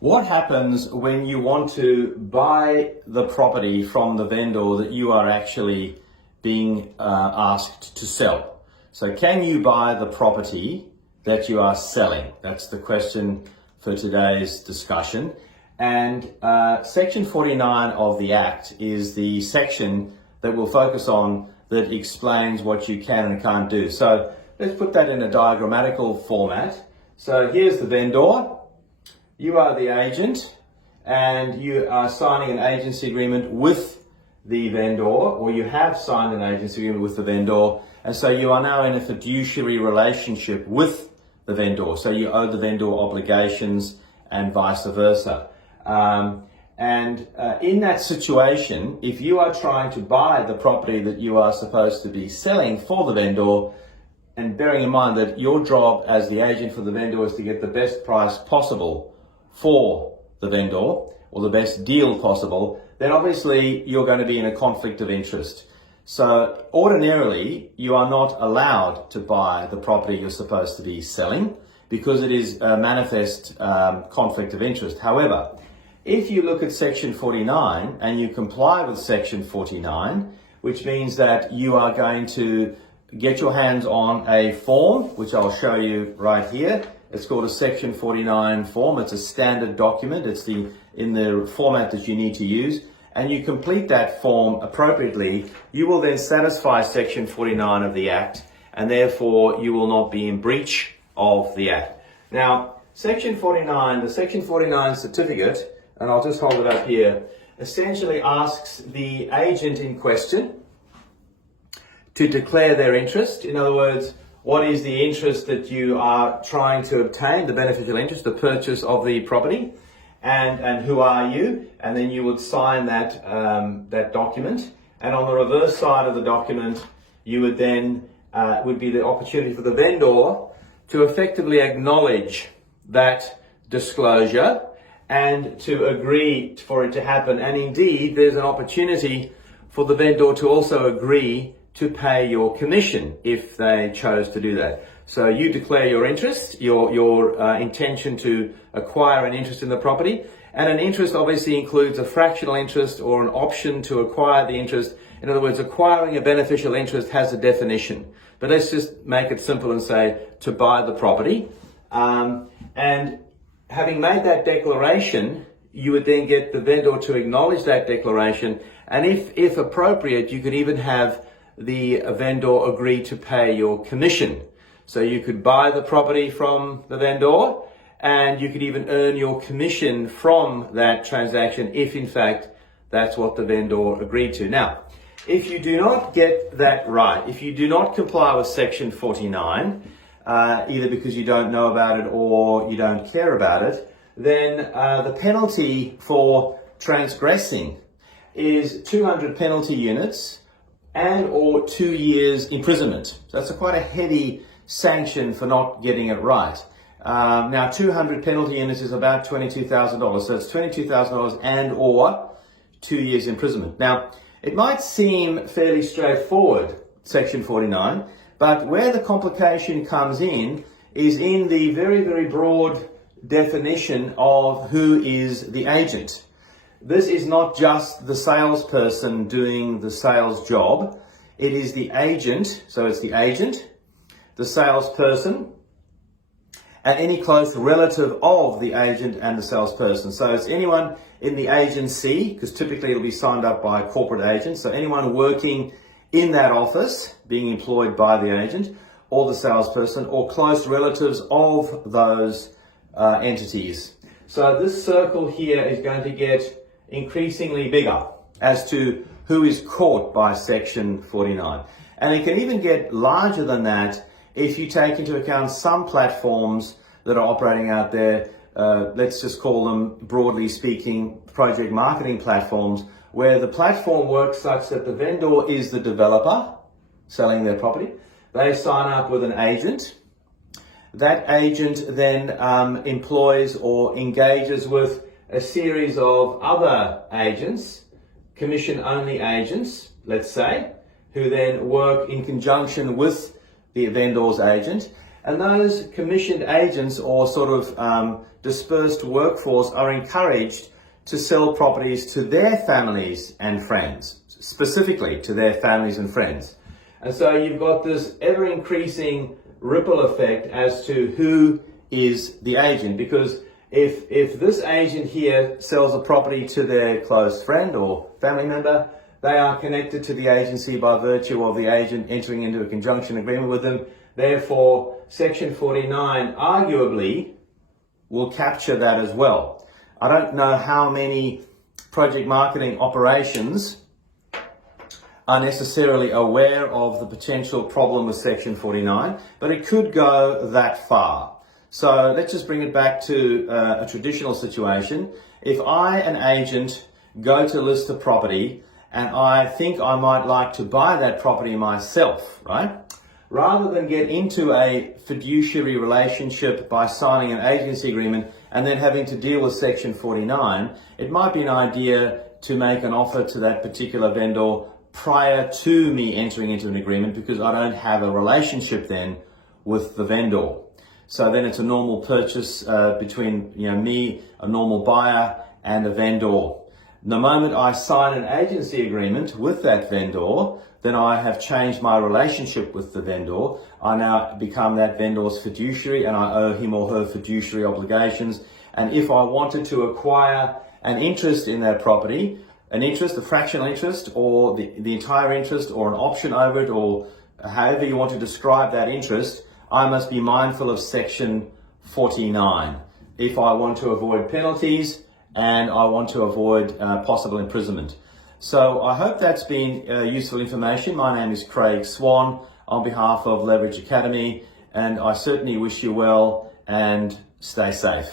What happens when you want to buy the property from the vendor that you are actually being asked to sell? So can you buy the property that you are selling? That's the question for today's discussion. And Section 49 of the Act is the section that we'll focus on that explains what you can and can't do. So let's put that in a diagrammatical format. So here's the vendor. You are the agent, and you are signing an agency agreement with the vendor, or you have signed an agency agreement with the vendor, and so you are now in a fiduciary relationship with the vendor. So you owe the vendor obligations and vice versa. In that situation, if you are trying to buy the property that you are supposed to be selling for the vendor, and bearing in mind that your job as the agent for the vendor is to get the best price possible for the vendor, or the best deal possible, then obviously you're going to be in a conflict of interest. So ordinarily, you are not allowed to buy the property you're supposed to be selling because it is a manifest conflict of interest. However, if you look at Section 49 and you comply with Section 49, which means that you are going to get your hands on a form, which I'll show you right here. It's called a Section 49 form. It's a standard document. It's in the format that you need to use. And you complete that form appropriately, you will then satisfy Section 49 of the Act, and therefore you will not be in breach of the Act. Now, Section 49, the Section 49 certificate, and I'll just hold it up here, essentially asks the agent in question to declare their interest. In other words, what is the interest that you are trying to obtain, the beneficial interest, the purchase of the property, and who are you? And then you would sign that document. And on the reverse side of the document, you would then, would be the opportunity for the vendor to effectively acknowledge that disclosure and to agree for it to happen. And indeed, there's an opportunity for the vendor to also agree to pay your commission if they chose to do that. So you declare your interest, your intention to acquire an interest in the property, and an interest obviously includes a fractional interest or an option to acquire the interest. In other words, acquiring a beneficial interest has a definition. But let's just make it simple and say to buy the property. And having made that declaration, you would then get the vendor to acknowledge that declaration, and if appropriate, you could even have the vendor agree to pay your commission. So you could buy the property from the vendor, and you could even earn your commission from that transaction if in fact that's what the vendor agreed to. Now, if you do not get that right, if you do not comply with Section 49, either because you don't know about it or you don't care about it, then the penalty for transgressing is 200 penalty units and or 2 years imprisonment. So that's quite a heavy sanction for not getting it right. Now, 200 penalty units is about $22,000. So it's $22,000 and or 2 years imprisonment. Now, it might seem fairly straightforward, Section 49, but where the complication comes in is in the very, very broad definition of who is the agent. This is not just the salesperson doing the sales job. It is the agent, so it's the agent, the salesperson, and any close relative of the agent and the salesperson. So it's anyone in the agency, because typically it'll be signed up by a corporate agent. So anyone working in that office, being employed by the agent, or the salesperson, or close relatives of those entities. So this circle here is going to get increasingly bigger as to who is caught by Section 49. And it can even get larger than that if you take into account some platforms that are operating out there, let's just call them, broadly speaking, project marketing platforms, where the platform works such that the vendor is the developer selling their property. They sign up with an agent. That agent then employs or engages with a series of other agents, commission-only agents, let's say, who then work in conjunction with the vendor's agent. And those commissioned agents or sort of dispersed workforce are encouraged to sell properties to their families and friends, specifically to their families and friends. And so you've got this ever increasing ripple effect as to who is the agent, because if this agent here sells a property to their close friend or family member, they are connected to the agency by virtue of the agent entering into a conjunction agreement with them. Therefore, Section 49 arguably will capture that as well. I don't know how many project marketing operations are necessarily aware of the potential problem with Section 49, but it could go that far. So let's just bring it back to a traditional situation. If I, an agent, go to list a property and I think I might like to buy that property myself, right? Rather than get into a fiduciary relationship by signing an agency agreement and then having to deal with Section 49, it might be an idea to make an offer to that particular vendor prior to me entering into an agreement, because I don't have a relationship then with the vendor. So then it's a normal purchase between me, a normal buyer, and a vendor. The moment I sign an agency agreement with that vendor, then I have changed my relationship with the vendor. I now become that vendor's fiduciary and I owe him or her fiduciary obligations. And if I wanted to acquire an interest in that property, an interest, a fractional interest, or the entire interest, or an option over it, or however you want to describe that interest, I must be mindful of Section 49 if I want to avoid penalties and I want to avoid possible imprisonment. So I hope that's been useful information. My name is Craig Swan on behalf of Leverage Academy, and I certainly wish you well and stay safe.